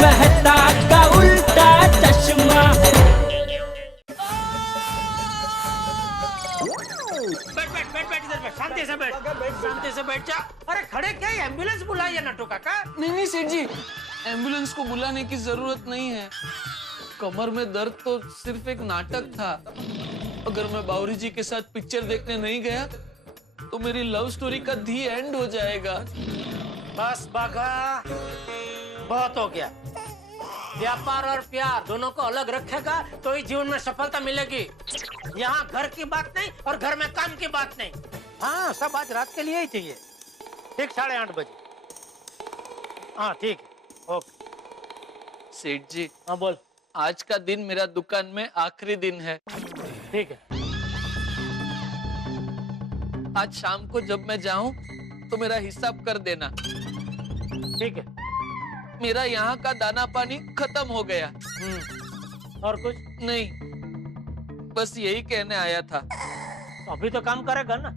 मेहता का उल्टा चश्मा। बैठ इधर बैठ, शांति से बैठ, शांति से बैठ जा। अरे खड़े क्या, एम्बुलेंस बुलाइए नट्टू काका। नहीं सेठ जी, एम्बुलेंस को बुलाने की जरूरत नहीं है। कमर में दर्द तो सिर्फ एक नाटक था। अगर मैं बावरी जी के साथ पिक्चर देखने नहीं गया तो मेरी लव स्टोरी का दी एंड हो जाएगा। बस बाघा, बहुत हो गया। व्यापार और प्यार दोनों को अलग रखेगा तो ही जीवन में सफलता मिलेगी। यहाँ घर की बात नहीं और घर में काम की बात नहीं। हाँ, सब आज रात के लिए ही चाहिए। ठीक 8:30 बजे। हाँ ठीक, ओके। सेठ जी, हाँ बोल। आज का दिन मेरा दुकान में आखिरी दिन है। ठीक है। आज शाम को जब मैं जाऊं तो मेरा हिसाब कर देना। ठीक है। मेरा यहाँ का दाना पानी खत्म हो गया। और कुछ नहीं, बस यही कहने आया था। तो अभी तो काम करेगा ना।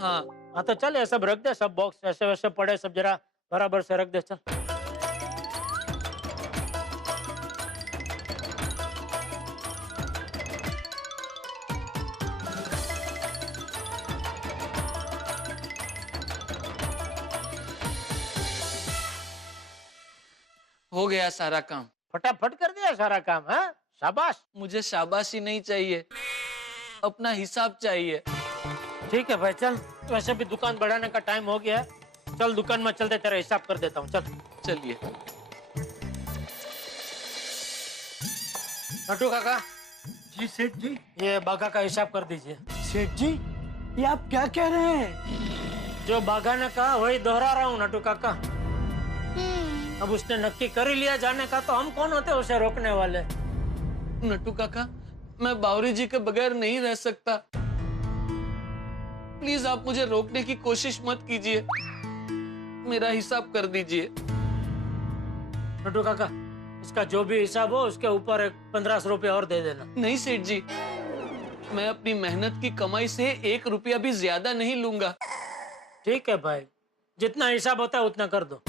हाँ हाँ तो चल, ये सब रख दे, सब बॉक्स ऐसे वैसे पड़े सब जरा बराबर से रख दे। चल हो गया सारा काम। फटाफट कर दिया सारा काम। हाँ शाबाश। मुझे शाबाशी नहीं चाहिए, अपना हिसाब चाहिए। ठीक है भाई, चल। वैसे भी दुकान बढ़ाने का टाइम हो गया है। चल दुकान में चलते, तेरा हिसाब कर देता हूँ। चल चलिए। नट्टू काका, जी सेठ जी। ये बाघा का हिसाब कर दीजिए। सेठ जी, ये आप क्या कह रहे हैं? जो बाघा ने कहा वही दोहरा रहा हूँ नट्टू काका। अब उसने नक्की कर ही लिया जाने का, तो हम कौन होते उसे रोकने वाले। नट्टू काका, मैं बावरी जी के बगैर नहीं रह सकता। प्लीज आप मुझे रोकने की कोशिश मत कीजिए। मेरा हिसाब कर दीजिए। नट्टू काका, इसका जो भी हिसाब हो उसके ऊपर 1500 रुपये और दे देना। नहीं सेठ जी, मैं अपनी मेहनत की कमाई से 1 रुपया भी ज्यादा नहीं लूंगा। ठीक है भाई, जितना हिसाब होता है उतना कर दो।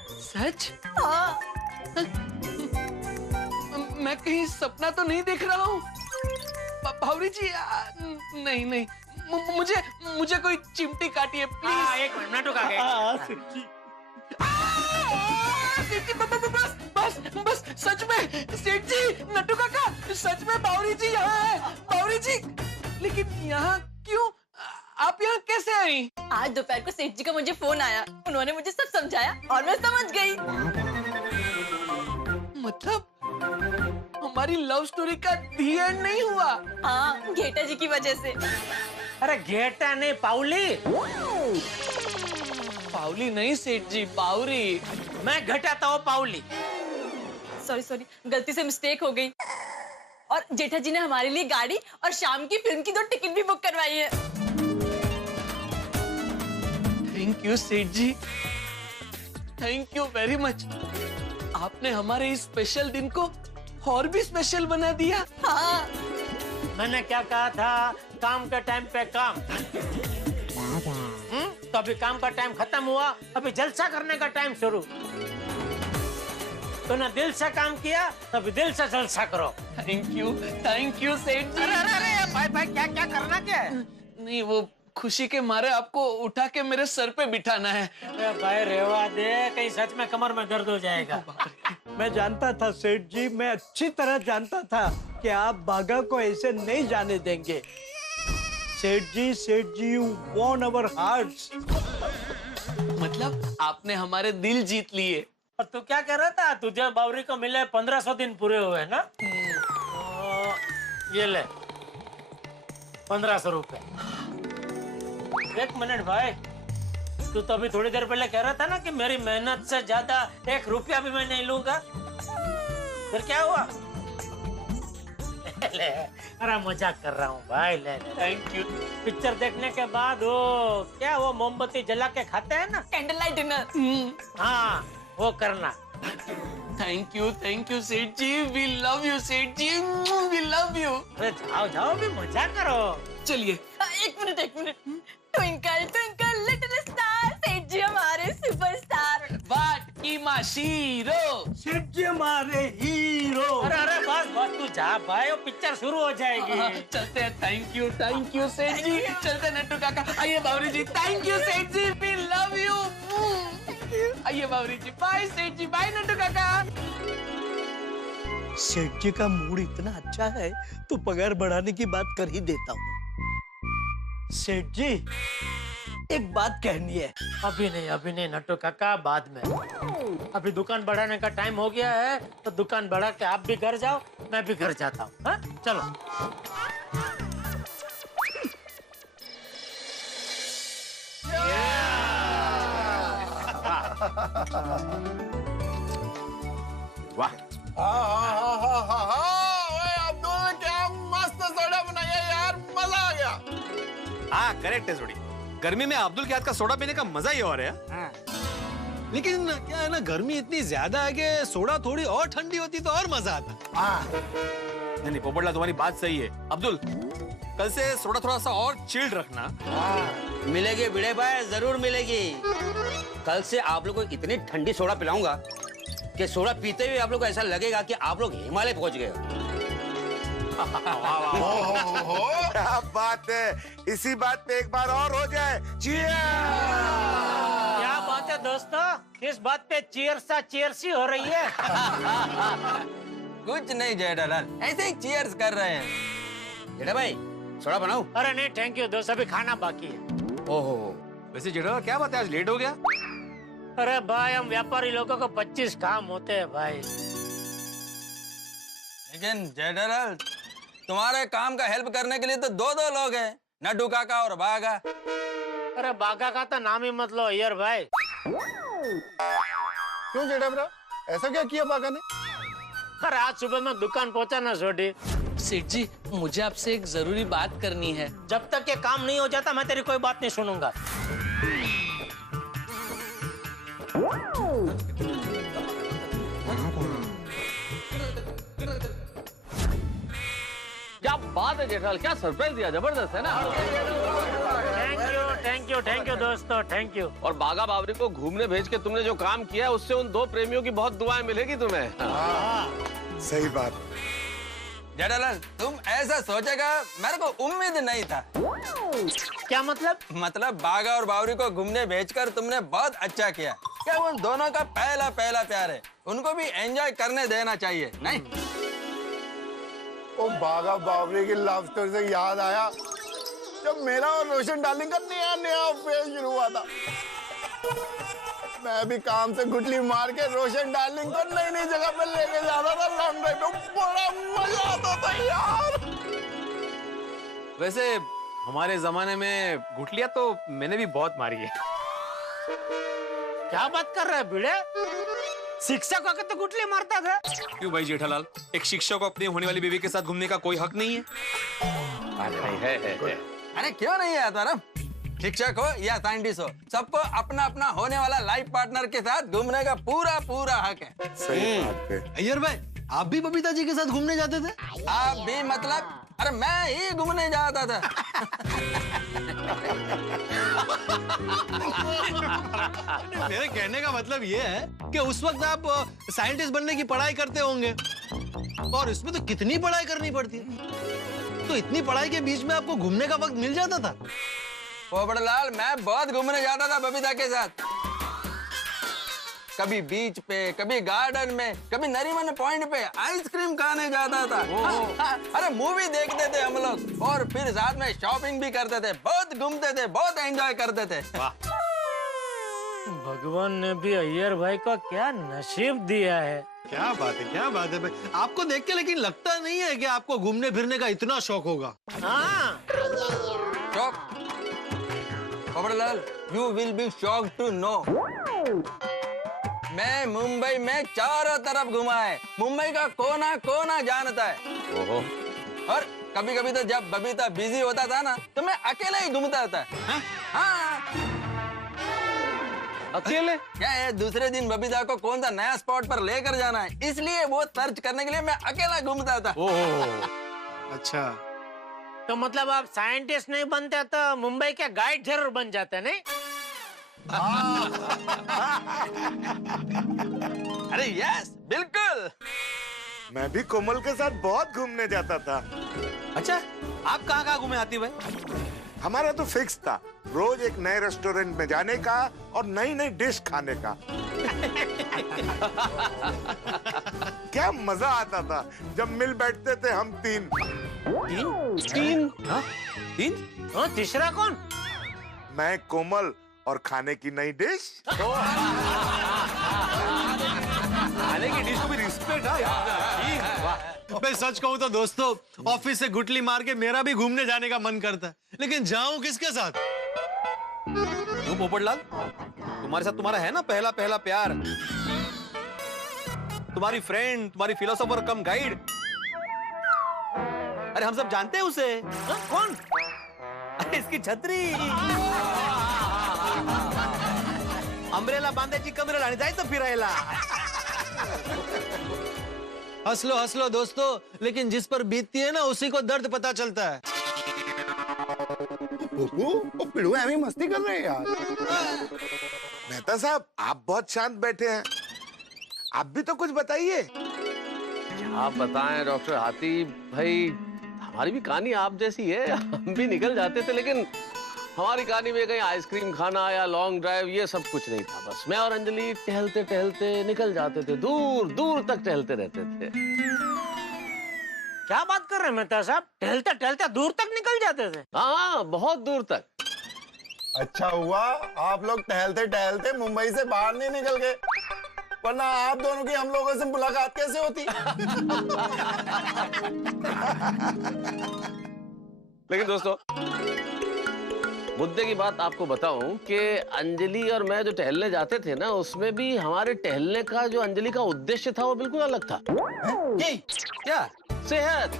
सच? हाँ। मैं कहीं सपना तो नहीं देख रहा हूँ? बावरी जी, नहीं नहीं, मुझे कोई चिमटी काटिए प्लीज। एक मिनट नट्टू काका। सेठ जी, बस बस, सच में सेठ जी, नट्टू काका, सच में बावरी जी यहाँ है। बावरी जी, लेकिन यहाँ क्यों? आप यहाँ कैसे आई? आज दोपहर को सेठ जी का मुझे फोन आया, उन्होंने मुझे सब समझाया और मैं समझ गई। मतलब हमारी लव स्टोरी का दी एंड नहीं हुआ? हाँ, घेटा जी की वजह से। अरे घेटा नहीं, पाउली। पावली नहीं सेठ जी, बावरी। मैं घटाता हूँ पाउली। सॉरी, गलती से मिस्टेक हो गई। और जेठा जी ने हमारे लिए गाड़ी और शाम की फिल्म की 2 टिकट भी बुक करवाई है। Thank you Seth ji, thank you very much. आपने हमारे इस स्पेशल दिन को और भी स्पेशल बना दिया। हाँ। मैंने क्या कहा था? काम के टाइम पे काम। तो अभी काम का टाइम खत्म हुआ, अभी जलसा करने का टाइम शुरू। तो ना दिल से काम किया तो अभी दिल से जलसा करो। थैंक यू सेठ जी। अरे भाई भाई क्या क्या करना क्या है? नहीं, वो खुशी के मारे आपको उठा के मेरे सर पे बिठाना है। अरे भाई रेवा दे, कहीं सच में कमर में दर्द हो जाएगा। मैं जानता था सेठ जी, मैं अच्छी तरह जानता था कि आप बाघा को ऐसे नहीं जाने देंगे। सेठ जी, यू वॉन आवर हार्ट्स। मतलब आपने हमारे दिल जीत लिए। और तू क्या कह रहा था? तुझे बावरी को मिले 1500 दिन पूरे हुए ना? ये ले 1500 रुपए। एक मिनट भाई, तू तो अभी थोड़ी देर पहले कह रहा था ना कि मेरी मेहनत से ज्यादा 1 रुपया भी मैं नहीं लूंगा। फिर क्या हुआ? ले, अरे मजाक कर रहा हूँ भाई। ले थैंक यू। पिक्चर देखने के बाद वो मोमबत्ती जला के खाते हैं ना, कैंडल लाइट डिनर। हाँ वो करना। Thank you Seth ji. We love you Seth ji, we love you. अरे जाओ जाओ भी मजा करो। चलिए। एक minute. Twinkle twinkle little star, सेठ जी हमारे सुपरस्टार। वाट की माशीरो। सेठ जी हमारे हीरो। अरे बस तू जा भाई, वो पिक्चर शुरू हो जाएगी। चलते हैं। थैंक यू सेठ जी। चलते हैं नट्टू काका। आइए बावरी जी। Thank you Seth ji, we love you. आइए बावरी जी। बाय सेठ जी, बाय नट्टू काका। सेठ जी का मूड इतना अच्छा है तो पगार बढ़ाने की बात कर ही देता हूँ। सेठ जी, एक बात कहनी है। अभी नहीं नट्टू काका, बाद में। अभी दुकान बढ़ाने का टाइम हो गया है, तो दुकान बढ़ा के आप भी घर जाओ, मैं भी घर जाता हूँ। हाँ? चलो। वाह, अब्दुल क्या मस्त सोडा बनाया यार, मजा आ गया। हाँ करेक्ट है सोडी। गर्मी में अब्दुल के हाथ का सोडा पीने का मजा ही और है। लेकिन क्या है ना, गर्मी इतनी ज्यादा है कि सोडा थोड़ी और ठंडी होती तो और मजा आता। नहीं पोपटला, तुम्हारी बात सही है। अब्दुल, कल से सोडा थोड़ा सा और चिल्ड रखना। मिलेगी भिड़े भाई, जरूर मिलेगी। कल से आप लोग को इतनी ठंडी सोडा पिलाऊंगा कि सोडा पीते हुए आप लोग को ऐसा लगेगा कि आप लोग हिमालय पहुंच गए हो। क्या बात है, इसी बात पे एक बार और हो जाए। क्या बात है दोस्तों, किस बात पे चीयर्स ही हो रही है? कुछ नहीं जेठालाल, ऐसे ही चीयर्स कर रहे हैं। जेठा भाई सोडा बनाऊं? अरे नहीं थैंक यू दोस्त, अभी खाना बाकी है। ओहो, वैसे जेठा क्या बात है, आज लेट हो गया? अरे भाई, हम व्यापारी लोगों को 25 काम होते हैं भाई। लेकिन जेठालाल, तुम्हारे काम का हेल्प करने के लिए तो 2 लोग हैं, नड्डू काका और बागा। अरे बागा का तो नाम ही मत लो यार भाई। क्यों जेठा ब्रा, ऐसा क्या किया बागा ने? अरे आज सुबह मैं दुकान पहुंचा ना सोडी। सेठ जी, मुझे आपसे एक जरूरी बात करनी है। जब तक ये काम नहीं हो जाता मैं तेरी कोई बात नहीं सुनूंगा। क्या बात है जेठालाल, क्या सरप्राइज दिया, जबरदस्त है ना। थैंक यू दोस्तों, थैंक यू। और बागा बावरी को घूमने भेज के तुमने जो काम किया है, उससे उन 2 प्रेमियों की बहुत दुआएं मिलेगी तुम्हें। सही बात। जेठालाल, तुम ऐसा सोचेगा मेरे को उम्मीद नहीं था। क्या मतलब? मतलब बागा और बावरी को घूमने भेजकर तुमने बहुत अच्छा किया। क्या उन दोनों का पहला प्यार है, उनको भी एंजॉय करने देना चाहिए, नहीं? ओ बागा बावरी की लव स्टोरी से याद आया, जब मेरा और रोशन डार्लिंग का नया फेज शुरू हुआ था, मैं भी काम से गुटली मार के रोशन डार्लिंग को नई जगह पे लेके जाता था, लॉन्ग ड्राइव पे। बड़ा मजा आता था यार। वैसे हमारे जमाने में गुठलियां तो मैंने भी बहुत मारी है। क्या बात कर रहा है भिड़े? शिक्षक होकर तो गुटली मारता था। क्यों भाई जेठालाल, एक शिक्षक को अपनी होने वाली बीवी के साथ घूमने का कोई हक नहीं है? है। अरे क्यों नहीं आता ना, शिक्षक हो या साइंटिस्ट हो, सबको अपना अपना होने वाला लाइफ पार्टनर के साथ घूमने का पूरा हक है। सही बात है। अय्यर भाई, आप भी बबीता जी के साथ घूमने जाते थे? आप भी मतलब अरे मैं ही घूमने जाता था। मेरे कहने का मतलब ये है कि उस वक्त आप साइंटिस्ट बनने की पढ़ाई करते होंगे और इसमें तो कितनी पढ़ाई करनी पड़ती है, तो इतनी पढ़ाई के बीच में आपको घूमने का वक्त मिल जाता था? पोपटलाल, मैं बहुत घूमने जाता था बबीता के साथ। कभी बीच पे, कभी गार्डन में, कभी नरीमन पॉइंट पे आइसक्रीम खाने जाता था। अरे मूवी देखते थे हम लोग और फिर साथ में शॉपिंग भी करते थे। बहुत घूमते थे, बहुत एंजॉय करते थे। भगवान ने भी अय्यर भाई का क्या नसीब दिया है। क्या बात है, क्या बात है भाई। आपको देख के लेकिन लगता नहीं है कि आपको घूमने फिरने का इतना शौक होगा। हाँ, शौक? Popatlal, you will be shocked to know। मैं मुंबई में चारों तरफ घुमा है। मुंबई का कोना कोना जानता है। ओहो। और कभी कभी तो जब बबीता बिजी होता था ना, तो मैं अकेला ही घूमता था। हाँ। अकेले? क्या है, दूसरे दिन बबीता को कौन सा नया स्पॉट पर लेकर जाना है, इसलिए वो सर्च करने के लिए मैं अकेला घूमता था। ओहो। अच्छा, तो मतलब आप साइंटिस्ट नहीं बनते तो मुंबई के गाइड जरूर बन जाते नहीं? अरे यस, बिल्कुल। मैं भी कोमल के साथ बहुत घूमने जाता था। अच्छा, आप कहाँ घूमे आती भाई? हमारा तो फिक्स था, रोज एक नए रेस्टोरेंट में जाने का और नई नई डिश खाने का। क्या मजा आता था जब मिल बैठते थे हम तीन। तीन? तीन? हाँ, तीसरा कौन? मैं, कोमल और खाने की नई डिश। खाने की डिश को भी रिस्पेक्ट है यार। मैं सच कहूँ तो दोस्तों, ऑफिस से गुटली मार के मेरा भी घूमने जाने का मन करता है, लेकिन जाऊं किसके साथ? क्यों पोपटलाल, तुम्हारे साथ तुम्हारा है ना पहला पहला प्यार, तुम्हारी फ्रेंड, तुम्हारी फिलोसोफर कम गाइड। अरे हम सब जानते हैं उसे। कौन? अरे इसकी छतरी। अम्ब्रेला बांधायची कमरेला आणि जायचं फिरायला। हंस लो दोस्तों, लेकिन जिस पर बीतती है ना उसी को दर्द पता चलता है। वो पिड़ुआ हमें मस्ती कर रहे हैं यार। मेहता साहब, आप बहुत शांत बैठे हैं, आप भी तो कुछ बताइए। क्या बताएं डॉक्टर हाथी भाई, हमारी भी कहानी आप जैसी है। हम भी निकल जाते थे, लेकिन हमारी कहानी में कहीं आइसक्रीम खाना या लॉन्ग ड्राइव ये सब कुछ नहीं था। बस मैं और अंजलि टहलते टहलते निकल जाते थे, दूर दूर तक टहलते रहते थे। क्या बात कर रहे हैं मेहता साहब? टहलते टहलते दूर तक निकल जाते थे? हाँ, बहुत दूर तक। अच्छा हुआ आप लोग टहलते टहलते मुंबई से बाहर नहीं निकल गए, वरना आप दोनों की हम लोगों से मुलाकात कैसे होती। लेकिन दोस्तों, मुद्दे की बात आपको बताऊं कि अंजलि और मैं जो टहलने जाते थे ना, उसमें भी हमारे टहलने का जो अंजलि का उद्देश्य था वो बिल्कुल अलग था। क्या? सेहत।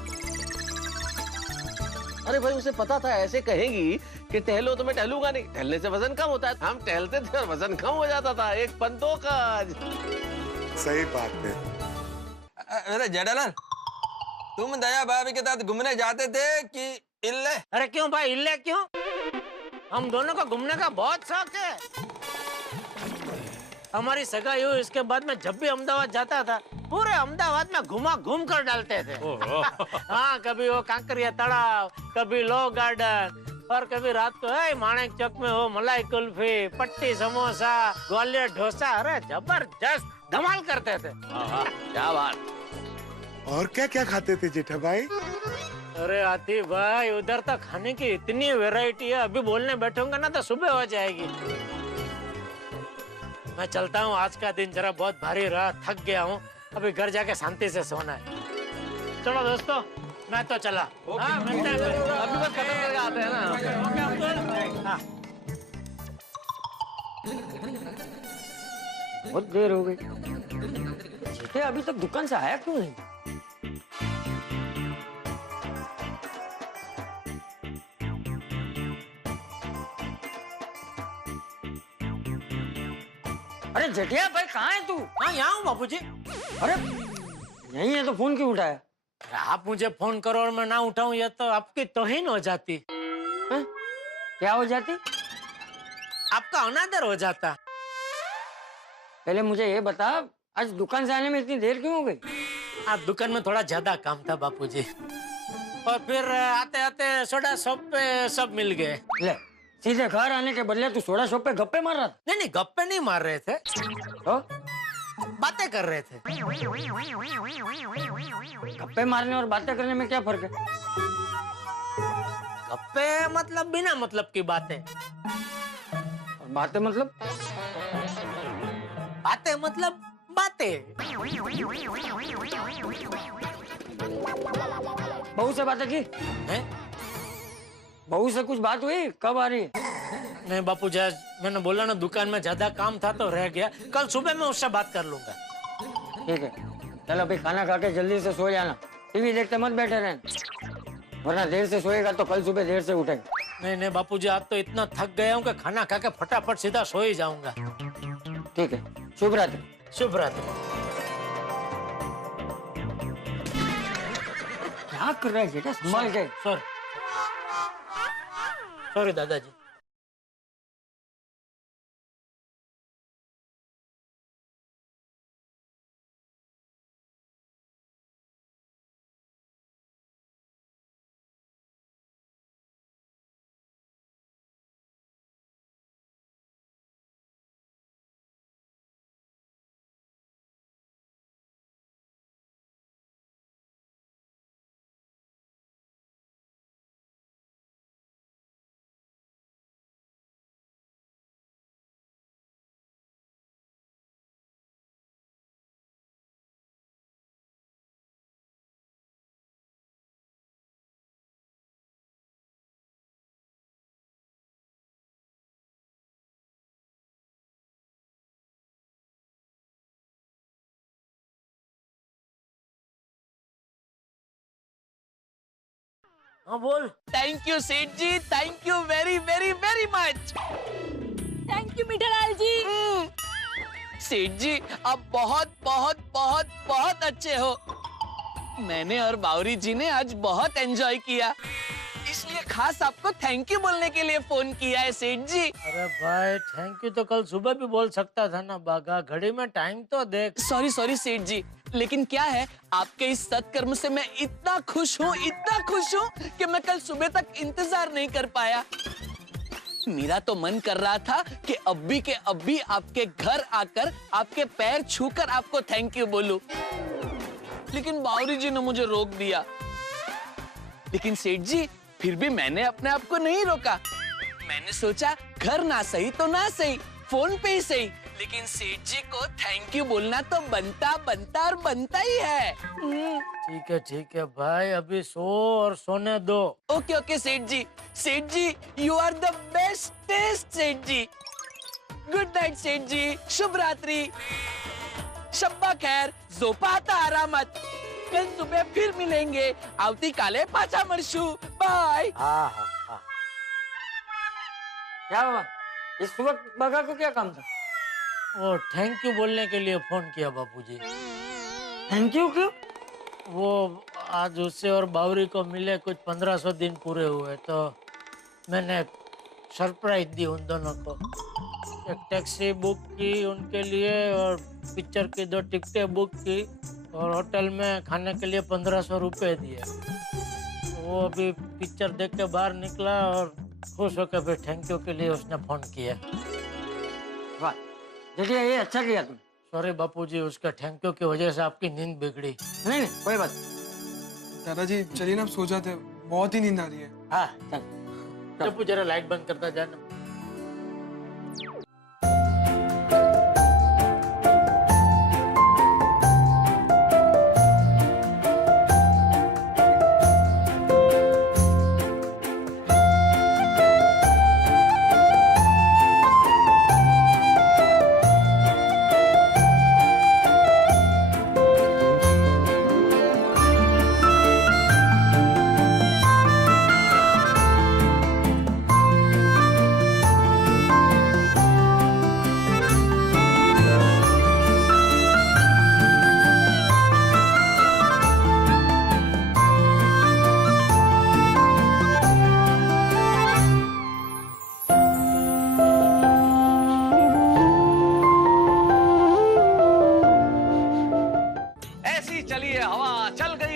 अरे भाई, उसे पता था ऐसे कहेगी कि टहलो तो मैं टहलूंगा नहीं, टहलने से वजन कम होता है। हम टहलते थे और वजन कम हो जाता था। एक पंतों का। सही बात है। अरे जेठालाल, तुम दया भाभी के साथ घूमने जाते थे कि इल्ले? अरे क्यों भाई, इल्ले क्यों? हम दोनों को घूमने का बहुत शौक है। हमारी सगाई हुई, इसके बाद में जब भी अहमदाबाद जाता था, पूरे अहमदाबाद में घूम कर डालते थे। हाँ, कभी वो कांकरिया तालाब, कभी लो गार्डन, और कभी रात को माणिक चौक में हो मलाई कुल्फी, पट्टी समोसा, ग्वालियर डोसा। अरे जबरदस्त धमाल करते थे। क्या बात। और क्या क्या खाते थे जेठा भाई? अरे आती भाई, उधर तो खाने की इतनी वैरायटी है, अभी बोलने बैठूंगा ना तो सुबह हो जाएगी। मैं चलता हूँ, आज का दिन जरा बहुत भारी रहा, थक गया हूँ। अभी घर जाके शांति से सोना है। चलो दोस्तों, मैं तो चला। हाँ, मिलते हैं। अभी बस खत्म करके आते हैं ना। हाँ। बहुत देर हो गई, अभी तक दुकान से आया क्यों नहीं? अरे जेठिया भाई, कहाँ है तू? हाँ, यहाँ हूँ बाबूजी। अरे नहीं है तो फोन क्यों उठाया? आप मुझे फोन करो और मैं ना उठाऊं, ये तो आपकी तौहीन हो जाती। क्या हो जाती? आपका अनादर हो जाता। पहले मुझे ये बता, आज दुकान से आने में इतनी देर क्यों हो गई? आप दुकान में थोड़ा ज्यादा काम था बापूजी, और फिर आते आते सोडा शॉप पे सब मिल गए। ले, सीधे घर आने के बदले तू सोडा शॉप पे गप्पे मार रहा था? नहीं, गप्पे नहीं मार रहे थे, तो बातें कर रहे थे। गप्पे मारने और बातें करने में क्या फर्क है? गप्पे मतलब बिना मतलब की बातें, और बातें मतलब? बातें मतलब बातें। बहू से बातें की? हैं? बहू से कुछ बात हुई? कब आ रही है? नहीं बापूजी, आज मैंने बोला ना दुकान में ज्यादा काम था तो रह गया, कल सुबह मैं उससे बात कर लूंगा। ठीक है, चल अभी खाना खा के जल्दी से सो जाना, टीवी देखते मत बैठे रहना, वरना देर से सोएगा तो कल सुबह देर से उठेगा। नहीं बापूजी, आज तो इतना थक गया हूँ कि खाना खा के फटाफट सीधा सो ही जाऊंगा। ठीक है, शुभ रात्रि। शुभ रात्रि। क्या कर रहा है बेटा, संभाल के। सॉरी दादाजी। हाँ बोल। Thank you Seth ji, thank you very very very much. Thank you Mithalal ji. Seth ji, आप बहुत बहुत बहुत बहुत अच्छे हो। मैंने और बावरी जी ने आज बहुत एंजॉय किया, इसलिए खास आपको थैंक यू बोलने के लिए फोन किया है सेठ जी। अरे भाई, थैंक यू तो कल सुबह भी बोल सकता था ना बागा, घड़ी में टाइम तो देख। सॉरी सॉरी सेठ जी, लेकिन क्या है, आपके इस सत्कर्म से मैं इतना खुश हूँ कि मैं कल सुबह तक इंतजार नहीं कर पाया। मेरा तो मन कर रहा था कि अभी के अभी आपके घर आकर आपके पैर छूकर आपको थैंक यू बोलूं, लेकिन बावरी जी ने मुझे रोक दिया। लेकिन सेठ जी, फिर भी मैंने अपने आप को नहीं रोका। मैंने सोचा घर ना सही तो ना सही, फोन पे ही सही, लेकिन सेठ जी को थैंक यू बोलना तो बनता ही है। ठीक है भाई, अभी सो और सोने दो। ओके ओके सेठ जी, यू आर द बेस्टेस्ट सेठ जी। गुड नाइट सेठ जी, शुभ रात्रि, शब्बा खैर, जोपाता आरामत। कल सुबह फिर मिलेंगे, आवती काले पाछा मरशु। बाय। क्या हुआ? इस वक्त बगा को क्या काम था? वो थैंक यू बोलने के लिए फोन किया बापूजी। थैंक यू क्यों? वो आज उससे और बावरी को मिले कुछ 1500 दिन पूरे हुए, तो मैंने सरप्राइज दी उन दोनों को। एक टैक्सी बुक की उनके लिए और पिक्चर की 2 टिकटें बुक की, और होटल में खाने के लिए 1500 रुपए दिए। तो वो अभी पिक्चर देख के बाहर निकला और खुश होकर फिर थैंक यू के लिए उसने फोन किया। वाह, देखिए ये अच्छा किया तुम। सॉरी बापूजी, उसका थैंक यू की वजह से आपकी नींद बिगड़ी। नहीं कोई बात। दादाजी चलिए ना, आप सो जाते हैं, बहुत ही नींद आ रही है। हाँ चल। जब जरा लाइट बंद करता जाना।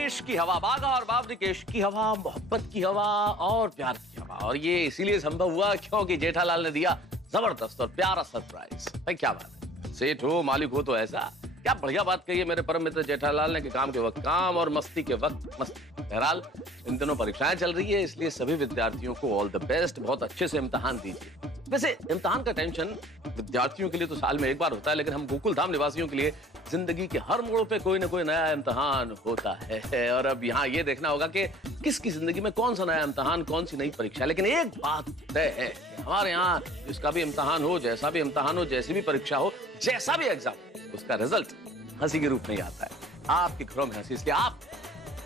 देश की हवा, बागा और बावरी के इश्क की हवा, मोहब्बत की हवा और प्यार की हवा। और ये इसीलिए संभव हुआ क्योंकि जेठालाल ने दिया जबरदस्त और प्यारा सरप्राइज। भाई क्या बात है, सेठ हो मालिक हो तो ऐसा। क्या बढ़िया बात कही है मेरे परम मित्र जेठालाल ने कि काम के वक्त काम और मस्ती के वक्त मस्ती। बहरहाल इन दिनों परीक्षाएं चल रही है, इसलिए सभी विद्यार्थियों को ऑल द बेस्ट। बहुत अच्छे से इम्तिहान दीजिए। वैसे इम्तिहान का टेंशन विद्यार्थियों के लिए तो साल में एक बार होता है, लेकिन हम गोकुल धाम निवासियों के लिए जिंदगी के हर मोड़ पे कोई ना कोई नया इम्तिहान होता है। और अब यहाँ ये देखना होगा कि किसकी जिंदगी में कौन सा नया इम्तिहान, कौन सी नई परीक्षा। लेकिन एक बात तय है, हमारे यहाँ जिसका भी इम्तिहान हो, जैसा भी इम्तिहान हो, जैसी भी परीक्षा हो, जैसा भी एग्जाम, उसका रिजल्ट हंसी के रूप में ही आता है। आपके घरों में हंसी, इसलिए आप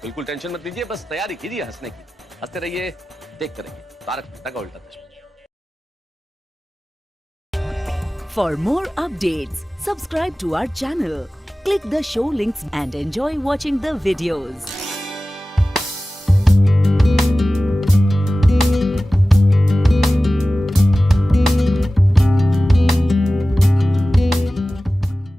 बिल्कुल टेंशन मत लीजिए, बस तैयारी कीजिए हंसने की। हंसते रहिए, देखते रहिए तारक मेहता का उल्टा चश्मा। For more updates, subscribe to our channel, click the show links and enjoy watching the videos.